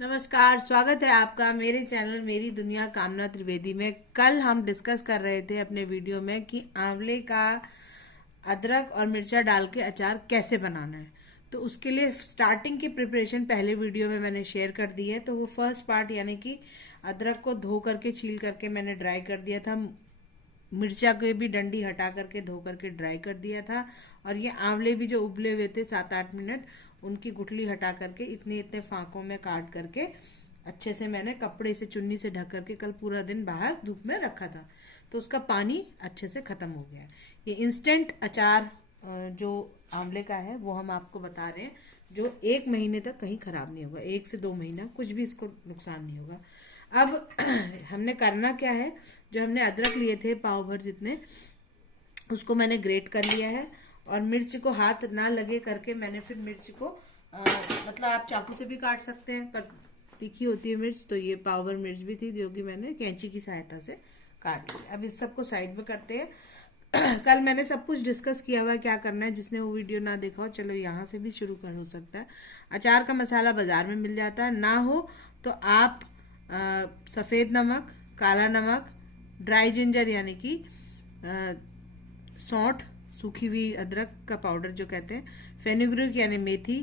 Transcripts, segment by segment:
नमस्कार, स्वागत है आपका मेरे चैनल मेरी दुनिया कामना त्रिवेदी में। कल हम डिस्कस कर रहे थे अपने वीडियो में कि आंवले का अदरक और मिर्चा डाल के अचार कैसे बनाना है। तो उसके लिए स्टार्टिंग की प्रिपरेशन पहले वीडियो में मैंने शेयर कर दी है। तो वो फर्स्ट पार्ट यानी कि अदरक को धो करके छील करके मैंने ड्राई कर दिया था, मिर्चा को भी डंडी हटा करके धो करके ड्राई कर दिया था, और ये आंवले भी जो उबले हुए थे 7-8 मिनट उनकी गुठली हटा करके इतने इतने फांकों में काट करके अच्छे से मैंने कपड़े से चुन्नी से ढक करके कल पूरा दिन बाहर धूप में रखा था। तो उसका पानी अच्छे से खत्म हो गया है। ये इंस्टेंट अचार जो आंवले का है वो हम आपको बता रहे हैं, जो 1 महीने तक कहीं खराब नहीं होगा, 1 से 2 महीना कुछ भी इसको नुकसान नहीं होगा। अब हमने करना क्या है, जो हमने अदरक लिए थे पाव भर जितने, उसको मैंने ग्रेट कर लिया है, और मिर्च को हाथ ना लगे करके मैंने फिर मिर्च को मतलब आप चाकू से भी काट सकते हैं, पर तीखी होती है मिर्च, तो ये पाव भर मिर्च भी थी जो कि मैंने कैंची की सहायता से काट ली। अब इस सबको साइड में करते हैं। कल मैंने सब कुछ डिस्कस किया हुआ है क्या करना है, जिसने वो वीडियो ना देखा हो चलो यहाँ से भी शुरू कर हो सकता है। अचार का मसाला बाजार में मिल जाता है, ना हो तो आप सफ़ेद नमक, काला नमक, ड्राई जिंजर यानी कि सौंठ, सूखी हुई अदरक का पाउडर जो कहते हैं, फेनुग्रीक यानी मेथी,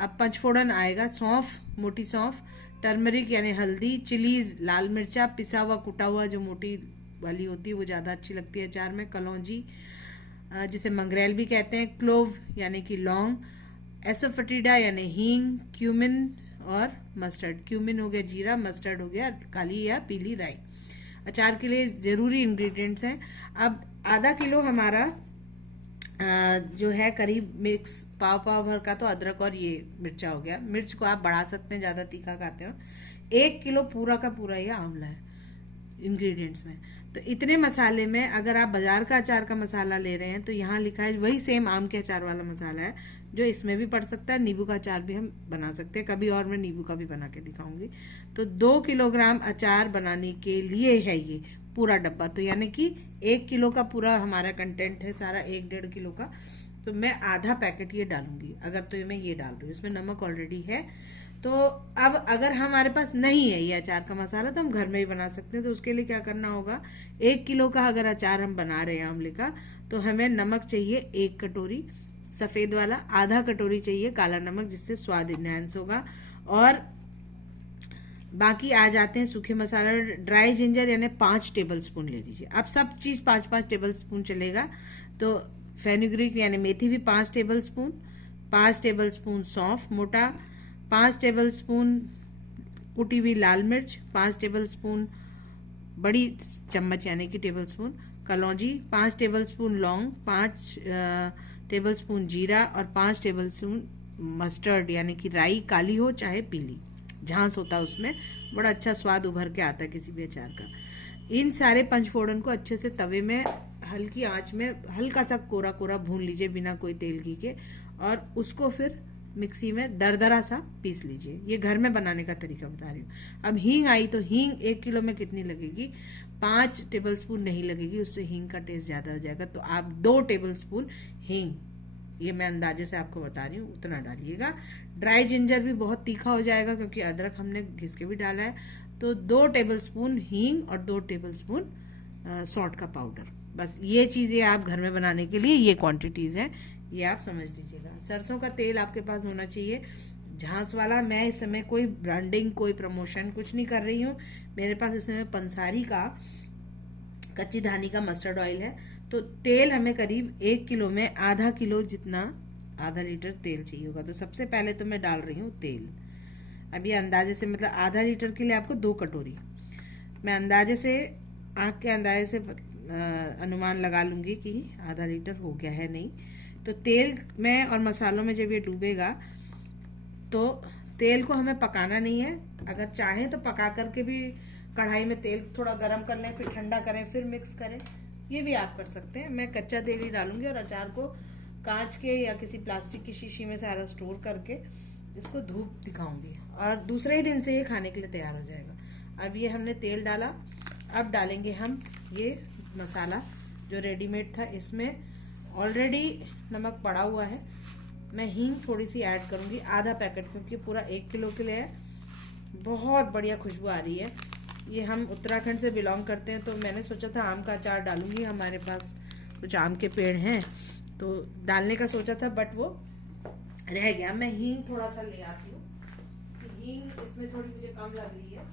अब पंचफोड़न आएगा, सौंफ, मोटी सौंफ, टर्मरिक यानी हल्दी, चिलीज लाल मिर्चा, पिसा हुआ कुटा हुआ जो मोटी वाली होती है वो ज़्यादा अच्छी लगती है अचार में, कलौंजी जिसे मंगरेल भी कहते हैं, क्लोव यानी कि लौंग, एसोफेटिडा यानी हींग, क्यूमिन और मस्टर्ड। क्यूमिन हो गया जीरा, मस्टर्ड हो गया काली या पीली राई। अचार के लिए ज़रूरी इंग्रेडिएंट्स हैं। अब आधा किलो हमारा जो है करीब मिक्स पाव भर का तो अदरक और ये मिर्चा हो गया। मिर्च को आप बढ़ा सकते हैं, ज़्यादा तीखा खाते हो। 1 किलो पूरा का पूरा ये आंवला है इंग्रेडिएंट्स में। तो इतने मसाले में अगर आप बाजार का अचार का मसाला ले रहे हैं तो यहाँ लिखा है वही सेम आम के अचार वाला मसाला है जो इसमें भी पड़ सकता है। नींबू का अचार भी हम बना सकते हैं, कभी और मैं नींबू का भी बना के दिखाऊंगी। तो 2 किलोग्राम अचार बनाने के लिए है ये पूरा डब्बा। तो यानी कि 1 किलो का पूरा हमारा कंटेंट है सारा, 1-1.5 किलो का। तो मैं आधा पैकेट ये डालूंगी, अगर तो मैं ये डाल रही हूँ, इसमें नमक ऑलरेडी है। तो अब अगर हमारे पास नहीं है ये अचार का मसाला तो हम घर में ही बना सकते हैं। तो उसके लिए क्या करना होगा, 1 किलो का अगर अचार हम बना रहे हैं आंवले का, तो हमें नमक चाहिए 1 कटोरी सफ़ेद वाला, आधा कटोरी चाहिए काला नमक जिससे स्वाद इनहेंस होगा, और बाकी आ जाते हैं सूखे मसाला। ड्राई जिंजर यानी 5 टेबल स्पून ले लीजिए। अब सब चीज़ 5-5 टेबल स्पून चलेगा। तो फेनुग्रीक यानी मेथी भी 5 टेबल स्पून, 5 टेबल स्पून सौंफ मोटा, 5 टेबल स्पून कुटी हुई लाल मिर्च, 5 टेबल स्पून बड़ी चम्मच यानी कि टेबल स्पून कलौंजी, 5 टेबल स्पून लौंग, 5 टेबल स्पून जीरा, और 5 टेबल स्पून मस्टर्ड यानी कि राई, काली हो चाहे पीली, झांस होता है उसमें, बड़ा अच्छा स्वाद उभर के आता है किसी भी अचार का। इन सारे पंचफोड़न को अच्छे से तवे में हल्की आंच में हल्का सा कोरा कोरा भून लीजिए बिना कोई तेल घी के, और उसको फिर मिक्सी में दरदरा सा पीस लीजिए। ये घर में बनाने का तरीका बता रही हूँ। अब हींग आई, तो हींग 1 किलो में कितनी लगेगी, 5 टेबल स्पून नहीं लगेगी, उससे हींग का टेस्ट ज़्यादा हो जाएगा। तो आप 2 टेबल स्पून हींग, ये मैं अंदाजे से आपको बता रही हूँ, उतना डालिएगा। ड्राई जिंजर भी बहुत तीखा हो जाएगा क्योंकि अदरक हमने घिस के भी डाला है। तो 2 टेबल स्पून हींग और 2 टेबल स्पून सौंठ का पाउडर। बस ये चीज़ें आप घर में बनाने के लिए ये क्वांटिटीज़ हैं, ये आप समझ लीजिएगा। सरसों का तेल आपके पास होना चाहिए झांस वाला। मैं इस समय कोई ब्रांडिंग कोई प्रमोशन कुछ नहीं कर रही हूँ। मेरे पास इस समय पंसारी का कच्ची धानी का मस्टर्ड ऑयल है। तो तेल हमें करीब 1 किलो में आधा किलो जितना, आधा लीटर तेल चाहिए होगा। तो सबसे पहले तो मैं डाल रही हूँ तेल। अब ये अंदाजे से मतलब आधा लीटर के लिए आपको 2 कटोरी, मैं अंदाजे से आँख के अंदाजे से अनुमान लगा लूँगी कि आधा लीटर हो गया है नहीं। तो तेल में और मसालों में जब ये डूबेगा तो तेल को हमें पकाना नहीं है। अगर चाहें तो पका करके भी कढ़ाई में तेल थोड़ा गर्म कर लें, फिर ठंडा करें, फिर मिक्स करें, ये भी आप कर सकते हैं। मैं कच्चा तेल ही डालूंगी और अचार को कांच के या किसी प्लास्टिक की शीशी में सारा स्टोर करके इसको धूप दिखाऊंगी, और दूसरे ही दिन से ये खाने के लिए तैयार हो जाएगा। अब ये हमने तेल डाला, अब डालेंगे हम ये मसाला जो रेडीमेड था। इसमें ऑलरेडी नमक पड़ा हुआ है। मैं हींग थोड़ी सी ऐड करूंगी, आधा पैकेट, क्योंकि पूरा 1 किलो के लिए है बहुत बढ़िया खुशबू आ रही है। ये हम उत्तराखंड से बिलोंग करते हैं, तो मैंने सोचा था आम का अचार डालूंगी। हमारे पास कुछ आम के पेड़ हैं तो डालने का सोचा था, बट वो रह गया। मैं हींग थोड़ा सा ले आती हूँ, हींग इसमें थोड़ी मुझे कम लग रही है।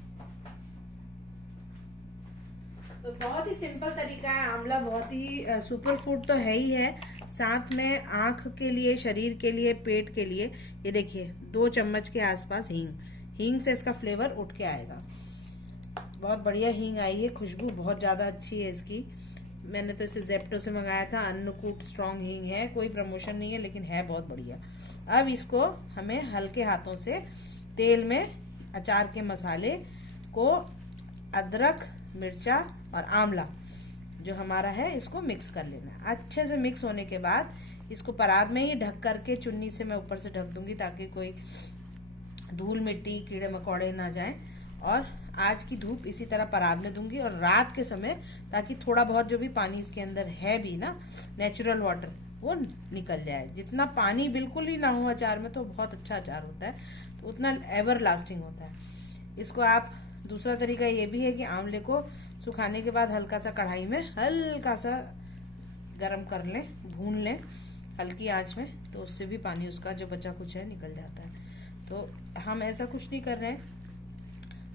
तो बहुत ही सिंपल तरीका है। आंवला बहुत ही सुपर फूड तो है ही है, साथ में आंख के लिए, शरीर के लिए, पेट के लिए। ये देखिए 2 चम्मच के आसपास हींग से इसका फ्लेवर उठ के आएगा। बहुत बढ़िया हींग आई है, खुशबू बहुत ज़्यादा अच्छी है इसकी। मैंने तो इसे जेप्टो से मंगाया था। अन्नकूट स्ट्रॉन्ग हींग है, कोई प्रमोशन नहीं है, लेकिन है बहुत बढ़िया। अब इसको हमें हल्के हाथों से तेल में अचार के मसाले को, अदरक, मिर्चा और आंवला जो हमारा है, इसको मिक्स कर लेना है। अच्छे से मिक्स होने के बाद इसको परात में ही ढक करके, चुन्नी से मैं ऊपर से ढक दूंगी ताकि कोई धूल मिट्टी कीड़े मकोड़े ना जाएं। और आज की धूप इसी तरह परात में दूंगी, और रात के समय, ताकि थोड़ा बहुत जो भी पानी इसके अंदर है भी ना, नेचुरल वाटर, वो निकल जाए। जितना पानी बिल्कुल ही ना हो अचार में तो बहुत अच्छा अचार होता है, तो उतना एवर लास्टिंग होता है। इसको आप, दूसरा तरीका ये भी है कि आंवले को सुखाने के बाद हल्का सा कढ़ाई में हल्का सा गरम कर लें, भून लें हल्की आंच में, तो उससे भी पानी उसका जो बचा कुछ है निकल जाता है। तो हम ऐसा कुछ नहीं कर रहे हैं,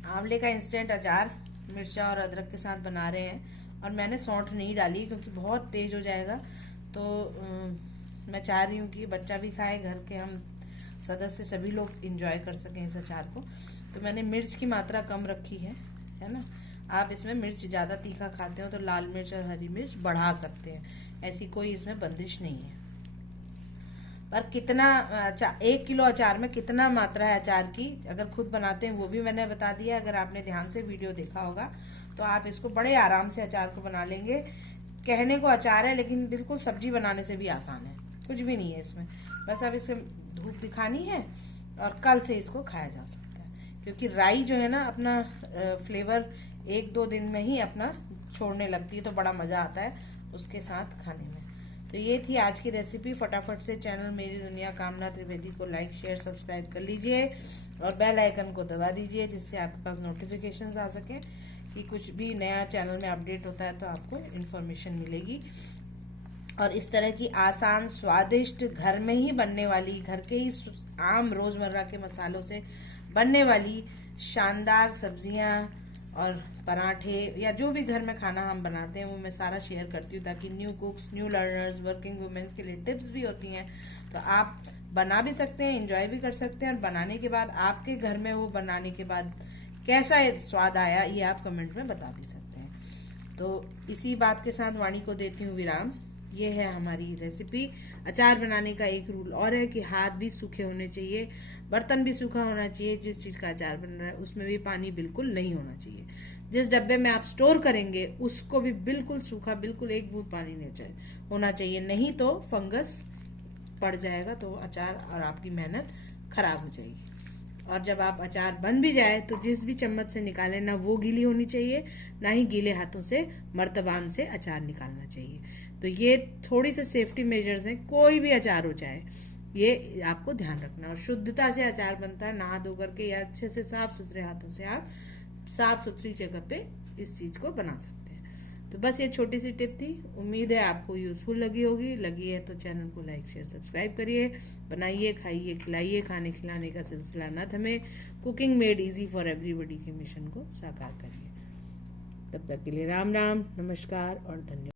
आंवले का इंस्टेंट अचार मिर्चा और अदरक के साथ बना रहे हैं। और मैंने सौंठ नहीं डाली क्योंकि बहुत तेज हो जाएगा। तो मैं चाह रही हूँ कि बच्चा भी खाए, घर के हम सदस्य सभी लोग इंजॉय कर सकें इस अचार को। तो मैंने मिर्च की मात्रा कम रखी है ना। आप इसमें मिर्च ज़्यादा तीखा खाते हो तो लाल मिर्च और हरी मिर्च बढ़ा सकते हैं, ऐसी कोई इसमें बंदिश नहीं है। पर कितना 1 किलो अचार में कितना मात्रा है अचार की, अगर खुद बनाते हैं वो भी मैंने बता दिया। अगर आपने ध्यान से वीडियो देखा होगा तो आप इसको बड़े आराम से अचार को बना लेंगे। कहने को अचार है, लेकिन बिल्कुल सब्जी बनाने से भी आसान है, कुछ भी नहीं है इसमें। बस अब इसे धूप दिखानी है और कल से इसको खाया जा सकता है, क्योंकि राई जो है ना अपना फ्लेवर 1-2 दिन में ही अपना छोड़ने लगती है, तो बड़ा मजा आता है उसके साथ खाने में। तो ये थी आज की रेसिपी। फटाफट से चैनल मेरी दुनिया कामना त्रिवेदी को लाइक, शेयर, सब्सक्राइब कर लीजिए और बेल आइकन को दबा दीजिए, जिससे आपके पास नोटिफिकेशंस आ सके कि कुछ भी नया चैनल में अपडेट होता है तो आपको इन्फॉर्मेशन मिलेगी। और इस तरह की आसान, स्वादिष्ट, घर में ही बनने वाली, घर के ही आम रोजमर्रा के मसालों से बनने वाली शानदार सब्जियां और पराठे या जो भी घर में खाना हम बनाते हैं वो मैं सारा शेयर करती हूँ, ताकि new cooks, new learners, working womens के लिए टिप्स भी होती हैं। तो आप बना भी सकते हैं, एंजॉय भी कर सकते हैं, और बनाने के बाद आपके घर में वो बनाने के बाद कैसा स्वाद आया ये आप कमेंट में बता भी सकते हैं। तो इसी बात के साथ वाणी को देती हूँ विराम। ये है हमारी रेसिपी। अचार बनाने का एक रूल और है कि हाथ भी सूखे होने चाहिए, बर्तन भी सूखा होना चाहिए। जिस चीज़ का अचार बन रहा है उसमें भी पानी बिल्कुल नहीं होना चाहिए। जिस डब्बे में आप स्टोर करेंगे उसको भी बिल्कुल सूखा, बिल्कुल एक बूंद पानी नहीं होना चाहिए, नहीं तो फंगस पड़ जाएगा, तो अचार और आपकी मेहनत खराब हो जाएगी। और जब आप अचार बन भी जाए तो जिस भी चम्मच से निकालें ना वो गीली होनी चाहिए, ना ही गीले हाथों से मर्तबान से अचार निकालना चाहिए। तो ये थोड़ी से सेफ्टी मेजर्स हैं, कोई भी अचार हो जाए ये आपको ध्यान रखना। और शुद्धता से अचार बनता है, नहा धो करके या अच्छे से साफ सुथरे हाथों से आप साफ सुथरी जगह पे इस चीज को बना सकते हैं। तो बस ये छोटी सी टिप थी, उम्मीद है आपको यूजफुल लगी होगी। लगी है तो चैनल को लाइक, शेयर, सब्सक्राइब करिए। बनाइए, खाइए, खिलाइए। खाने खिलाने का सिलसिला न थमे। Cooking made easy for everybody के मिशन को साकार करिए। तब तक के लिए राम राम, नमस्कार और धन्यवाद।